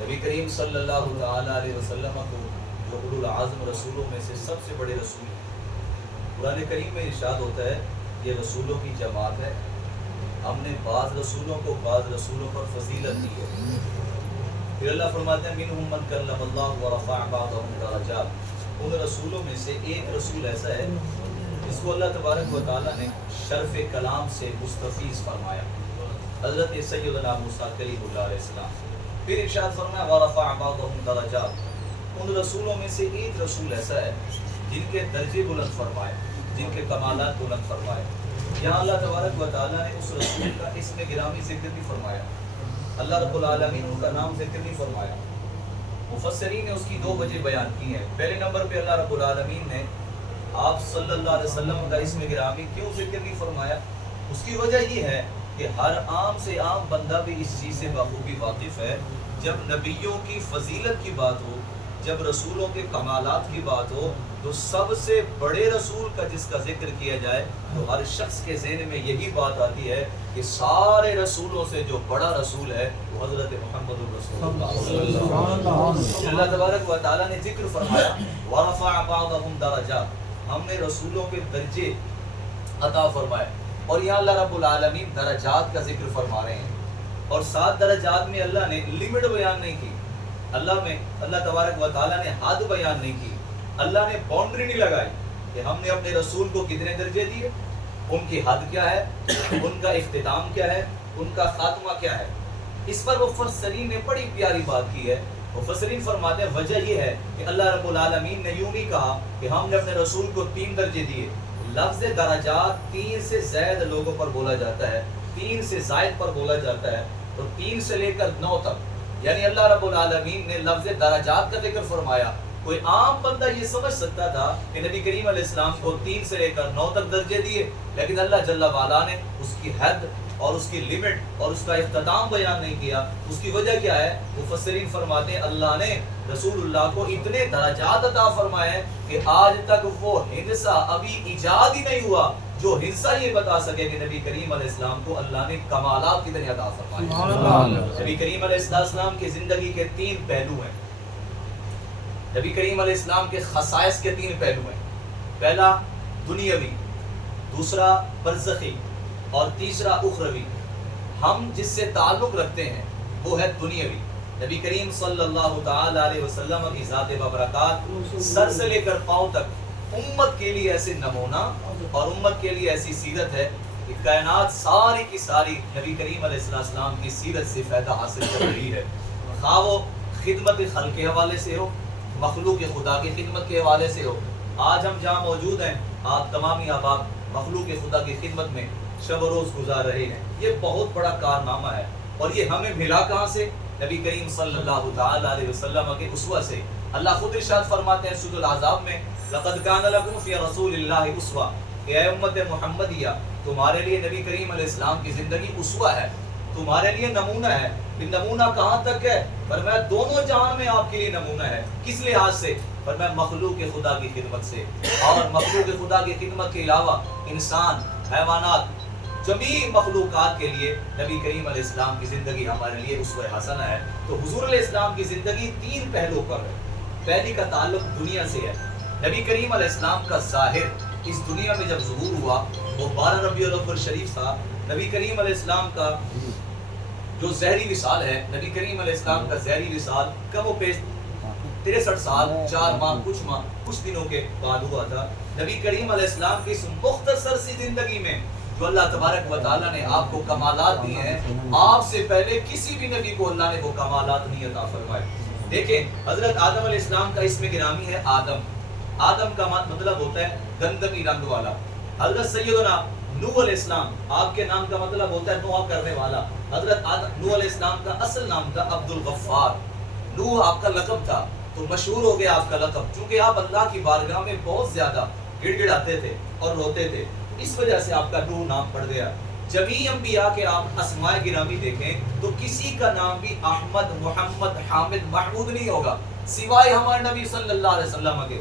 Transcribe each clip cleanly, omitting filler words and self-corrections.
نبی کریم صلی اللہ تعالیٰ علیہ وسلم کو جو اولو العزم رسولوں میں سے سب سے بڑے رسول ہیں، قرآن کریم میں ارشاد ہوتا ہے یہ رسولوں کی جماعت ہے، ہم نے بعض رسولوں کو بعض رسولوں پر فضیلت دی ہے۔ پھر اللہ فرماتے ہیں منہم من کلم اللہ ورفع بعضهم درجات، ان رسولوں میں سے ایک رسول ایسا ہے جس کو اللہ تبارک و تعالیٰ نے شرف کلام سے مستفیض فرمایا، حضرت سیدنا موسیٰ کلیم اللہ علیہ السلام۔ پھر ارشاد فرمایا ورفع بعضهم درجات، ان رسولوں میں سے ایک رسول ایسا ہے جن کے درجے بلند فرمائے، جن کے کمالات بلند فرمائے۔ یہاں اللہ تبارک و تعالیٰ نے اس رسول کا اسم گرامی ذکر بھی فرمایا، اللہ رب العالمین ان کا نام ذکر نہیں فرمایا۔ مفسرین نے اس کی دو وجہ بیان کی ہیں۔ پہلے نمبر پہ اللہ رب العالمین نے آپ صلی اللہ علیہ وسلم کا اسم گرامی کیوں ذکر نہیں فرمایا؟ اس کی وجہ یہ ہے کہ ہر عام سے عام بندہ بھی اس چیز سے بخوبی واقف ہے، جب نبیوں کی فضیلت کی بات ہو، جب رسولوں کے کمالات کی بات ہو، تو سب سے بڑے رسول کا جس کا ذکر کیا جائے تو ہر شخص کے ذہن میں یہی بات آتی ہے کہ سارے رسولوں سے جو بڑا رسول ہے وہ حضرت محمد الرسول اللہ صلی اللہ علیہ وسلم۔ اللہ تبارک و تعالیٰ نے ذکر فرمایا وَرَفَعَ بَعْضَهُمْ دَرَجَاتٍ، ہم نے رسولوں کے درجے عطا فرمائے، اور یہاں اللہ رب العالمین درجات کا ذکر فرما رہے ہیں، اور 7 درجات میں اللہ نے لمٹ بیان نہیں کی، اللہ تبارک و تعالیٰ نے حد بیان نہیں کی، اللہ نے باؤنڈری نہیں لگائی کہ ہم نے اپنے رسول کو کتنے درجے دیے، ان کی حد کیا ہے، ان کا اختتام کیا ہے، ان کا خاتمہ کیا ہے۔ اس پر مفسرین نے بڑی پیاری بات کی ہے۔ مفسرین فرماتے ہیں وجہ یہ ہے کہ اللہ رب العالمین نے یوں نہیں کہا کہ ہم نے اپنے رسول کو 3 درجے دیے۔ لفظ درجات 3 سے زائد لوگوں پر بولا جاتا ہے، 3 سے زائد پر بولا جاتا ہے، تو 3 سے لے کر 9 تک، یعنی اللہ رب العالمین نے لفظ درجات کا ذکر فرمایا۔ کوئی عام بندہ یہ سمجھ سکتا تھا کہ نبی کریم علیہ السلام کو 3 سے لے کر 9 تک درجے دیے، لیکن اللہ جل وعلا نے اس کی حد اور اس کی لمٹ اور اس کا اختتام بیان نہیں کیا۔ اس کی وجہ کیا ہے؟ مفسرین فرماتے ہیں اللہ نے رسول اللہ کو اتنے درجات عطا فرمائے کہ آج تک وہ ہندسہ ابھی ایجاد ہی نہیں ہوا جو ہندسہ یہ بتا سکے کہ نبی کریم علیہ السلام کو اللہ نے کمالات کتنے عطا فرمائے۔ نبی کریم علیہ السلام کی زندگی کے 3 پہلو ہیں، نبی کریم علیہ السلام کے خصائص کے 3 پہلو ہیں۔ پہلا دنیاوی، دوسرا برزخی، اور تیسرا اخروی۔ ہم جس سے تعلق رکھتے ہیں وہ ہے دنیاوی۔ نبی کریم صلی اللہ تعالی علیہ وسلم کی ذات ببرکات سر سے لے کر پاؤں تک امت کے لیے ایسے نمونہ اور امت کے لیے ایسی سیرت ہے کہ کائنات ساری کی ساری نبی کریم علیہ السلام کی سیرت سے فائدہ حاصل کر رہی ہے، خواہ وہ خدمت خلق کے حوالے سے ہو، مخلوق خدا کی خدمت کے حوالے سے ہو۔ آج ہم جہاں موجود ہیں آپ تمام ہی احباب مخلوق خدا کی خدمت میں شب و روز گزار رہے ہیں، یہ بہت بڑا کارنامہ ہے، اور یہ ہمیں ملا کہاں سے؟ نبی کریم صلی اللہ تعالی علیہ وسلم کے اسوہ سے۔ اللہ خود ارشاد فرماتے ہیں سورۃ الاحزاب میں لقد کان لکم فی رسول اللہ اسوہ، کہ اے امت محمدیہ تمہارے لیے نبی کریم علیہ السلام کی زندگی اسوہ ہے، تمہارے لیے نمونہ ہے۔ نمونہ کہاں تک ہے؟ فرمایا دونوں جہان میں آپ کے لیے نمونہ ہے۔ کس لحاظ سے؟ فرمایا مخلوق خدا کی خدمت سے، اور مخلوق خدا کی خدمت کے علاوہ انسان، حیوانات، جمیع مخلوقات کے لیے نبی کریم علیہ السلام کی زندگی ہمارے لیے اسوہ حسنہ ہے۔ تو حضور علیہ السلام کی زندگی 3 پہلو پر ہے۔ پہلی کا تعلق دنیا سے ہے۔ نبی کریم علیہ السلام کا ظاہر اس دنیا میں جب ظہور ہوا وہ 12 ربیع الاول شریف تھا۔ نبی کریم علیہ السلام کا جو ظہری وصال ہے، نبی کریم علیہ السلام کا ظہری وصال کم و بیش 63 سال 4 ماہ کچھ دنوں کے بعد ہوا تھا۔ نبی کریم علیہ السلام کی اس مختصر سی زندگی میں جو اللہ تبارک و تعالیٰ نے آپ کو کمالات دیے ہیں، آپ سے پہلے کسی بھی نبی کو اللہ نے وہ کمالات نہیں عطا فرمائے۔ دیکھیں حضرت آدم علیہ السلام کا اسم گرامی ہے آدم۔ آدم کا مطلب ہوتا ہے گندمی رنگ والا۔ حضرت سیدنا نوح علیہ السلام، آپ کے نام کا مطلب ہوتا ہے نوح کرنے والا۔ حضرت نوح علیہ السلام کا اصل نام تھا عبد الغفار۔ نوح آپ کا لقب تھا، تو مشہور ہو گیا آپ کا لقب، چونکہ آپ اللہ کی بارگاہ میں بہت زیادہ گڑ گڑاتے تھے اور روتے تھے، اس وجہ سے آپ کا نوح نام پڑ گیا۔ جمیع انبیاء کے آپ اسماء گرامی دیکھیں تو کسی کا نام بھی احمد، محمد، حامد، محمود نہیں ہوگا سوائے ہمارے نبی صلی اللہ علیہ وسلم کے۔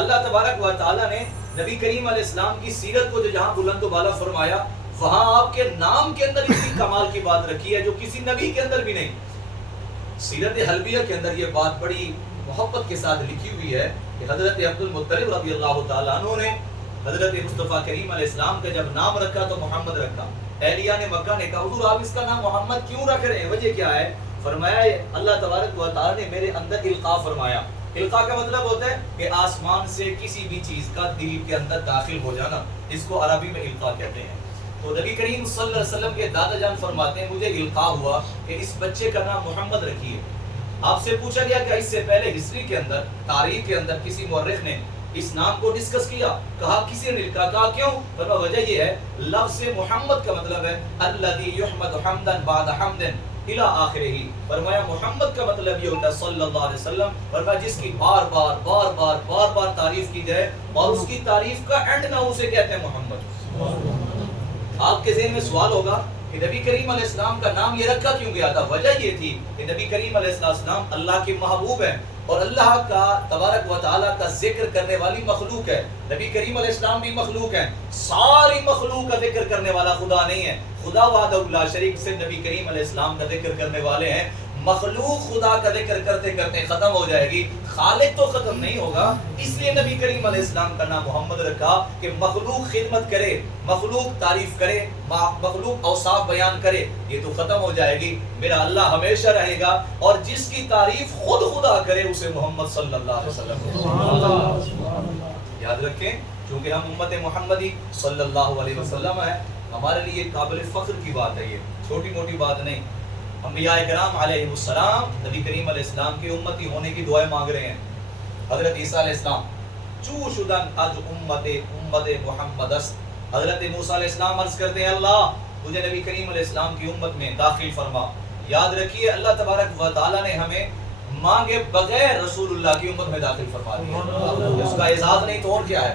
اللہ تبارک و تعالیٰ نے نبی کریم علیہ السلام کی سیرت کو جو جہاں بلند و بالا فرمایا، وہاں آپ کے نام کے اندر اسی کمال کی بات رکھی ہے جو کسی نبی کے اندر بھی نہیں۔ سیرت حلبیہ کے اندر یہ بات بڑی محبت کے ساتھ لکھی ہوئی ہے کہ حضرت عبد المطلب رضی اللہ تعالیٰ عنہ نے حضرت مصطفیٰ کریم علیہ السلام کا جب نام رکھا تو محمد رکھا. اہلیہ نے مکہ نے کہا حضور آپ اس کا نام محمد کیوں رکھ رہے ہیں, وجہ کیا ہے؟ فرمایا اللہ تبارک و تعالیٰ نے میرے اندر القاء فرمایا. القاء کا مطلب ہوتا ہے کہ آسمان سے کسی بھی چیز کا دل کے اندر داخل ہو جانا, اس کو عربی میں القاء کہتے ہیں. تو نبی کریم صلی اللہ علیہ وسلم کے دادا جان فرماتے ہیں مجھے القاء ہوا کہ اس بچے کا نام محمد رکھیے. آپ سے پوچھا گیا کہ اس سے پہلے ہسٹری کے اندر, تاریخ کے اندر کسی مورخ نے اس نام کو ڈسکس کیا؟ کہا کسی نے لکھا. کہا کیوں؟ فرمایا وجہ یہ ہے لفظ محمد کا مطلب ہے الذی یحمد حمدا بعد حمد الی آخرہ. فرمایا محمد کا مطلب یہ ہوتا ہے صلی اللہ علیہ وسلم, فرمایا جس کی بار بار بار بار بار بار تعریف کی جائے اور اس کی تعریف کا اینڈ نہ اسے کہتے ہیں محمد. آپ کے ذہن میں سوال ہوگا کہ نبی کریم علیہ السلام کا نام یہ رکھا کیوں گیا تھا؟ وجہ یہ تھی کہ نبی کریم علیہ السلام اللہ کے محبوب ہیں اور اللہ کا تبارک و تعالیٰ کا ذکر کرنے والی مخلوق ہے. نبی کریم علیہ السلام بھی مخلوق ہیں, ساری مخلوق کا ذکر کرنے والا خدا نہیں ہے. خدا وحدہ لا شریک سے نبی کریم علیہ السلام کا ذکر کرنے والے ہیں. مخلوق خدا کا ذکر کرتے کرتے ختم ہو جائے گی, خالق تو ختم نہیں ہوگا. اس لیے نبی کریم علیہ السلام کا نام محمد رکھا کہ مخلوق خدمت کرے, مخلوق تعریف کرے, مخلوق اوصاف بیان کرے, یہ تو ختم ہو جائے گی. میرا اللہ ہمیشہ رہے گا اور جس کی تعریف خود خدا کرے اسے محمد صلی اللہ علیہ وسلم. یاد رکھیں چونکہ ہم امت محمدی صلی اللہ علیہ وسلم ہیں, ہمارے لیے قابل فخر کی بات ہے, یہ چھوٹی موٹی بات نہیں. انبیاء کرام علیہ السلام نبی کریم علیہ السلام کی امتی ہونے کی دعائیں مانگ رہے ہیں. حضرت عیسیٰ علیہ السلام چو شدن از امت محمد است. حضرت موسیٰ علیہ السلام عرض کرتے ہیں اللہ مجھے نبی کریم علیہ السلام کی امت میں داخل فرما. یاد رکھیے اللہ تبارک و تعالیٰ نے ہمیں مانگے بغیر رسول اللہ کی امت میں داخل فرما دیا. اس کا اعزاز نہیں تو اور کیا ہے؟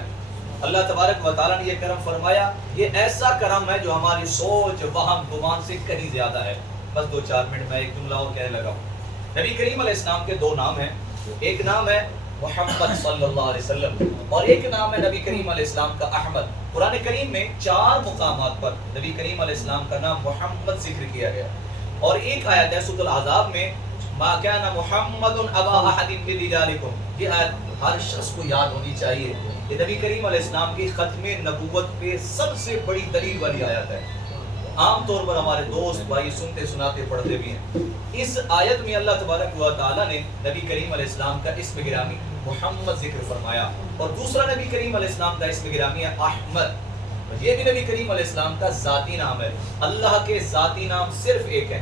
اللہ تبارک و تعالیٰ نے یہ کرم فرمایا, یہ ایسا کرم ہے جو ہماری سوچ وہم گمان سے کہیں زیادہ ہے. بس 2-4 منٹ میں ایک جملہ اور کہنے لگا ہوں. نبی کریم علیہ السلام کے 2 نام ہیں, ایک نام ہے محمد صلی اللہ علیہ وسلم اور ایک نام ہے نبی کریم علیہ السلام کا احمد. قرآن کریم میں 4 مقامات پر نبی کریم علیہ السلام کا نام محمد ذکر کیا گیا اور ایک آیت ہے سورۃ الاحزاب میں ما کان محمد ابا احد من رجالکم. یہ آیت ہر شخص کو یاد ہونی چاہیے. یہ نبی کریم علیہ السلام کی ختم نبوت پہ سب سے بڑی دلیل والی آیت ہے. عام طور پر ہمارے دوست بھائی سنتے سناتے پڑھتے بھی ہیں. اس آیت میں اللہ تبارک و تعالیٰ نے نبی کریم علیہ السلام کا اسم گرامی محمد ذکر فرمایا اور دوسرا نبی کریم علیہ السلام کا اسم گرامی ہے احمد. یہ بھی نبی کریم علیہ السلام کا ذاتی نام ہے. اللہ کے ذاتی نام صرف ایک ہے,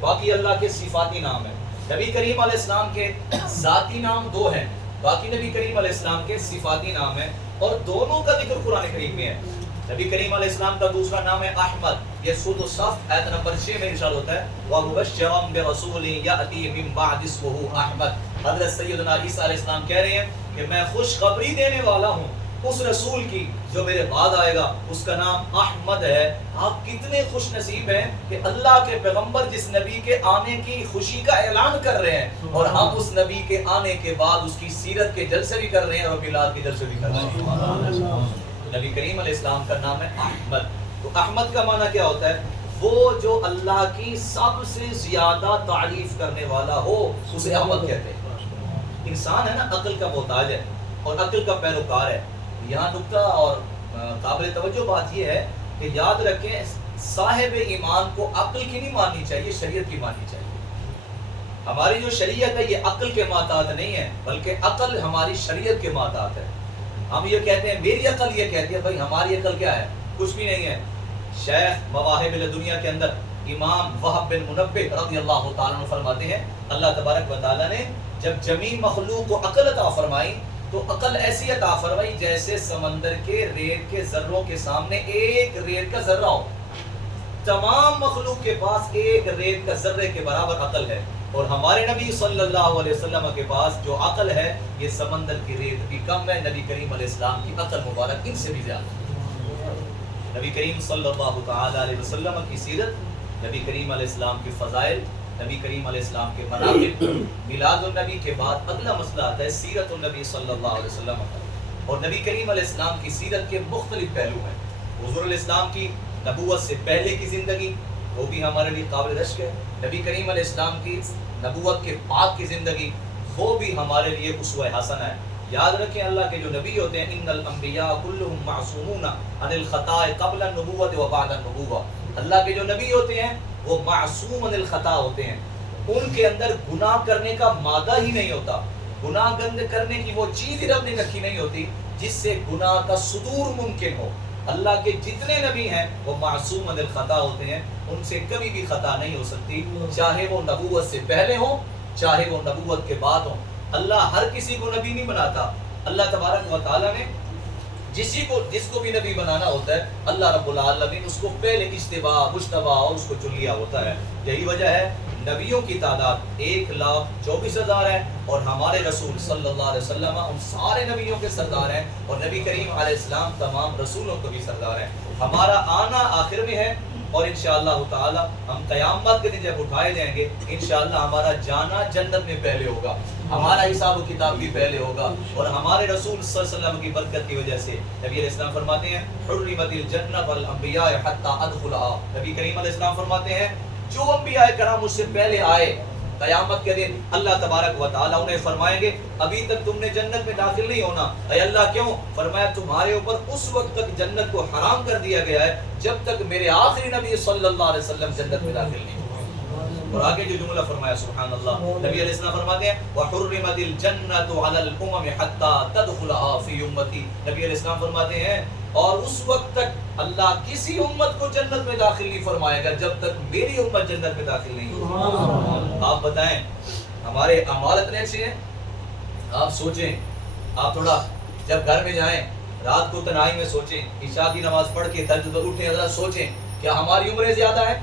باقی اللہ کے صفاتی نام ہے. نبی کریم علیہ السلام کے ذاتی نام 2 ہیں, باقی نبی کریم علیہ السلام کے صفاتی نام ہیں اور دونوں کا ذکر قرآن کریم میں ہے. نبی کریم علیہ السلام کا دوسرا نام ہے احمد. یہ سورۃ الصف آیت نمبر 6 میں ارشاد ہوتا ہے وَمُبَشِّرًا بِرَسُولٍ يَأْتِي مِن بَعْدِ اسْمُهُ احمد. حضرت سیدنا عیسیٰ علیہ السلام کہہ رہے ہیں کہ میں خوشخبری دینے والا ہوں اس رسول کی جو میرے بعد آئے گا, اس کا نام احمد ہے. آپ کتنے خوش نصیب ہیں کہ اللہ کے پیغمبر جس نبی کے آنے کی خوشی کا اعلان کر رہے ہیں اور ہم اس نبی کے آنے کے بعد اس کی سیرت کے جلسے بھی کر رہے ہیں اور میلاد کے جلسے بھی کر رہے ہیں. نبی کریم علیہ السلام کا نام ہے احمد. تو احمد کا معنی کیا ہوتا ہے؟ وہ جو اللہ کی سب سے زیادہ تعریف کرنے والا ہو اسے احمد کہتے ہیں. انسان ہے نا عقل کا محتاج ہے اور عقل کا پیروکار ہے. یہاں نکتہ اور قابل توجہ بات یہ ہے کہ یاد رکھیں صاحب ایمان کو عقل کی نہیں ماننی چاہیے, شریعت کی ماننی چاہیے. ہماری جو شریعت ہے یہ عقل کے محتاط نہیں ہے بلکہ عقل ہماری شریعت کے محتاط ہے. ہم یہ کہتے ہیں میری عقل یہ کہتی ہے, بھائی ہماری عقل کیا ہے؟ کچھ بھی نہیں ہے. شیخ مواہب الدنیا کے اندر امام وہب بن منبہ رضی اللہ تعالیٰ عنہ فرماتے ہیں اللہ تبارک و تعالیٰ نے جب جمیع مخلوق کو عقل عطا فرمائی تو عقل ایسی عطا فرمائی جیسے سمندر کے ریت کے ذروں کے سامنے ایک ریت کا ذرہ ہو. تمام مخلوق کے پاس ایک ریت کا ذرے کے برابر عقل ہے اور ہمارے نبی صلی اللہ علیہ وسلم کے پاس جو عقل ہے یہ سمندر کی ریت بھی کم ہے. نبی کریم علیہ السلام کی عقل مبارک ان سے بھی زیادہ. نبی کریم صلی اللہ تعالی علیہ وسلم کی سیرت, نبی کریم علیہ السلام کے فضائل, نبی کریم علیہ السلام کے مناقب. میلاد النبی کے بعد اگلا مسئلہ آتا ہے سیرت النبی صلی اللہ علیہ وسلم کا. اور نبی کریم علیہ السلام کی سیرت کے مختلف پہلو ہیں. حضور علیہ السلام کی نبوت سے پہلے کی زندگی وہ بھی ہمارے لیے قابل رشک ہے. نبی کریم علیہ السلام کی نبوت کے بعد کی زندگی، وہ بھی ہمارے لیے اسوہ حسن ہے۔ یاد رکھیں اللہ کے جو نبی ہوتے ہیں، ان الانبیاء کلهم معصومون عن الخطاء قبل النبوۃ و بعد النبوۃ، اللہ کے جو نبی ہوتے ہیں وہ معصوم عن الخطا ہوتے ہیں، ان کے اندر گناہ کرنے کا مادہ ہی نہیں ہوتا، گناہ کرنے کی وہ چیز ہی رب نے رکھی نہیں ہوتی جس سے گناہ کا صدور ممکن ہو۔ اللہ کے جتنے نبی ہیں وہ معصوم عن الخطا ہوتے ہیں، ان سے کبھی بھی خطا نہیں ہو سکتی، چاہے وہ نبوت سے پہلے ہوں چاہے وہ نبوت کے بعد ہوں۔ اللہ ہر کسی کو نبی نہیں بناتا، اللہ تبارک و تعالیٰ نے جس کو بھی نبی بنانا ہوتا ہے، اللہ رب العالمین اس کو پہلے اجتباء مجتبی اور اس کو چن لیا ہوتا ہے۔ یہی وجہ ہے نبیوں کی تعداد 1,24,000 ہے، اور ہمارے رسول صلی اللہ علیہ وسلم ان سارے نبیوں کے سردار ہیں، اور نبی کریم علیہ السلام تمام رسولوں کو بھی سردار ہیں۔ ہمارا آنا آخر میں ہے، اور انشاءاللہ تعالی ہم قیامت کے دن جب اٹھائے جائیں گے انشاءاللہ ہمارا جانا جنت میں پہلے ہوگا، ہمارا حساب و کتاب بھی پہلے ہوگا، اور ہمارے رسول صلی اللہ علیہ وسلم کی برکت کی وجہ سے نبی علیہ السلام فرماتے ہیں حرمت الجنہ والانبیاء حتی ادخلها، نبی کریم علیہ السلام فرماتے ہیں جو انبیاء کرام مجھ سے پہلے آئے قیامت کے دن اللہ تبارک و تعالیٰ انہیں فرمائیں گے ابھی تک تم نے جنت میں داخل نہیں ہونا۔ اے اللہ کیوں؟ فرمایا تمہارے اوپر اس وقت تک جنت کو حرام کر دیا گیا ہے جب تک میرے آخری نبی صلی اللہ علیہ وسلم جنت میں داخل نہیں ہوئے۔ اور آگے جو جملہ فرمایا سبحان اللہ، نبی علیہ السلام فرماتے ہیں وَحُرِّمَتِ الْجَنَّةُ عَلَى الْأُمَمِ حَتَّى تَدْخُلَهَا فِي أُمَّتِي، نبی علیہ السلام فرماتے ہیں اور اس وقت تک اللہ کسی امت کو جنت میں داخل نہیں فرمائے گا جب تک میری امت جنت میں داخل نہیں ہوگی۔ آپ بتائیں ہمارے اعمال اتنے اچھے ہیں؟ آپ سوچیں، آپ تھوڑا جب گھر میں جائیں رات کو تنہائی میں سوچیں، عشاء کی نماز پڑھ کے تہجد پر اٹھیں، ذرا سوچیں کیا ہماری عمریں زیادہ ہیں،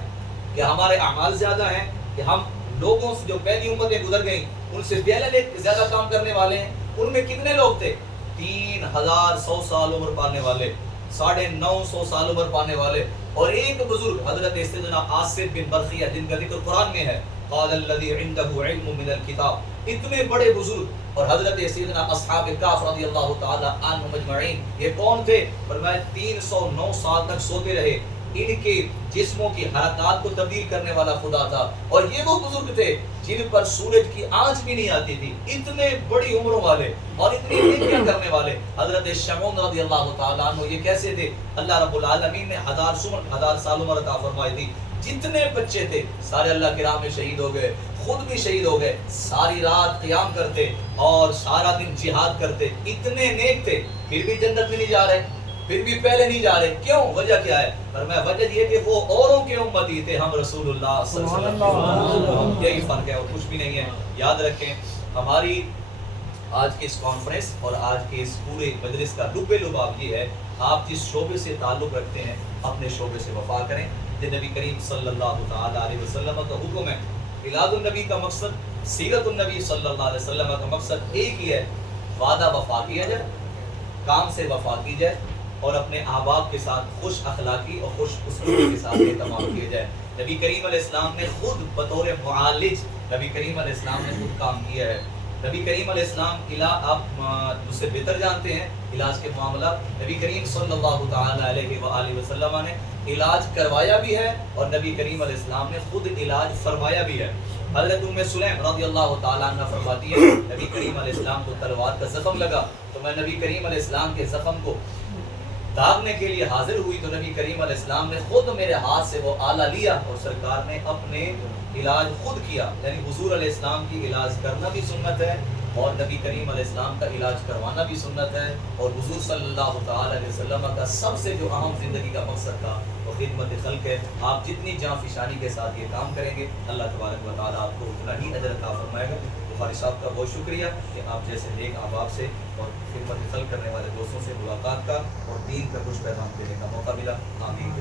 کیا ہمارے اعمال زیادہ ہیں، کہ ہم لوگوں سے جو پہلی امتیں گزر گئیں ان سے زیادہ کام کرنے والے ہیں؟ ان میں کتنے لوگ تھے؟ 3,100 سال عمر پانے والے، 950 سال عمر پانے والے، اور ایک بزرگ حضرت سیدنا عاصم بن برقیہ جن کا ذکر قرآن میں ہے قال الذي عنده علم من الكتاب، اتنے بڑے بزرگ، اور حضرت سیدنا اصحاب کہف رضی اللہ تعالی عنہم اجمعین یہ کون تھے؟ فرمایا 309 سال تک سوتے رہے، ان کے جسموں کی حرکات کو تبدیل کرنے والا خدا تھا، اور یہ وہ بزرگ تھے جن پر سورج کی آنچ بھی نہیں آتی تھی، اتنے بڑی عمروں والے اور اتنی نیکیاں کرنے والے حضرت شمعون رضی اللہ تعالیٰ عنہ یہ کیسے تھے؟ اللہ رب العالمین نے 1000 سال عمر عطا فرمائی تھی، جتنے بچے تھے سارے اللہ کی راہ میں شہید ہو گئے، خود بھی شہید ہو گئے، ساری رات قیام کرتے اور سارا دن جہاد کرتے، اتنے نیک تھے پھر بھی جنت میں نہیں جا رہے، پھر بھی پہلے نہیں جا رہے، کیوں؟ وجہ کیا ہے؟ فرمایا وجہ یہ کہ وہ اوروں کے امتی تھے، ہم رسول اللہ صلی اللہ علیہ وسلم، یہی فرق ہے اور کچھ بھی نہیں ہے۔ یاد رکھیں ہماری آج کی اس کانفرنس اور آج کے اس پورے مجلس کا لب لباب یہ ہے، آپ جس شعبے سے تعلق رکھتے ہیں اپنے شعبے سے وفا کریں۔ یہ نبی کریم صلی اللہ تعالی علیہ وسلم کا حکم ہے، میلاد النبی کا مقصد، سیرت النبی صلی اللہ علیہ وسلم کا مقصد ایک ہی ہے، وعدہ وفا کیا جائے، کام سے وفا کی جائے، اور اپنے احباب کے ساتھ خوش اخلاقی اور خوش اسلوبی کے ساتھ اہتمام کیا جائے۔ نبی کریم علیہ السلام نے خود بطور معالج نبی کریم علیہ السلام نے خود کام کیا ہے۔ نبی کریم علیہ السلام آپ مجھ سے بہتر جانتے ہیں علاج کے معاملات، نبی کریم صلی اللہ تعالی علیہ وآلہ وسلم نے علاج کروایا بھی ہے اور نبی کریم علیہ السلام نے خود علاج فرمایا بھی ہے۔ حضرت ام سلیم رضی اللہ تعالیٰ عنہ فرماتی ہے نبی کریم علیہ السلام کو تلوار کا زخم لگا تو میں نبی کریم علیہ السلام کے زخم کو داغنے کے لیے حاضر ہوئی تو نبی کریم علیہ السلام نے خود میرے ہاتھ سے وہ آلہ لیا اور سرکار نے اپنے علاج خود کیا۔ یعنی حضور علیہ السلام کی علاج کرنا بھی سنت ہے اور نبی کریم علیہ السلام کا علاج کروانا بھی سنت ہے، اور حضور صلی اللہ تعالی علیہ وسلم کا سب سے جو اہم زندگی کا مقصد تھا وہ خدمت خلق ہے۔ آپ جتنی جاں فشانی کے ساتھ یہ کام کریں گے اللہ تبارک و تعالیٰ آپ کو اتنا ہی اجر عطا فرمائے گا۔ بخاری صاحب کا بہت شکریہ کہ آپ جیسے نیک احباب سے اور خدمت خلق کرنے والے دوستوں سے ملاقات کا اور دین کا کچھ پیغام دینے کا موقع ملا۔ آمین۔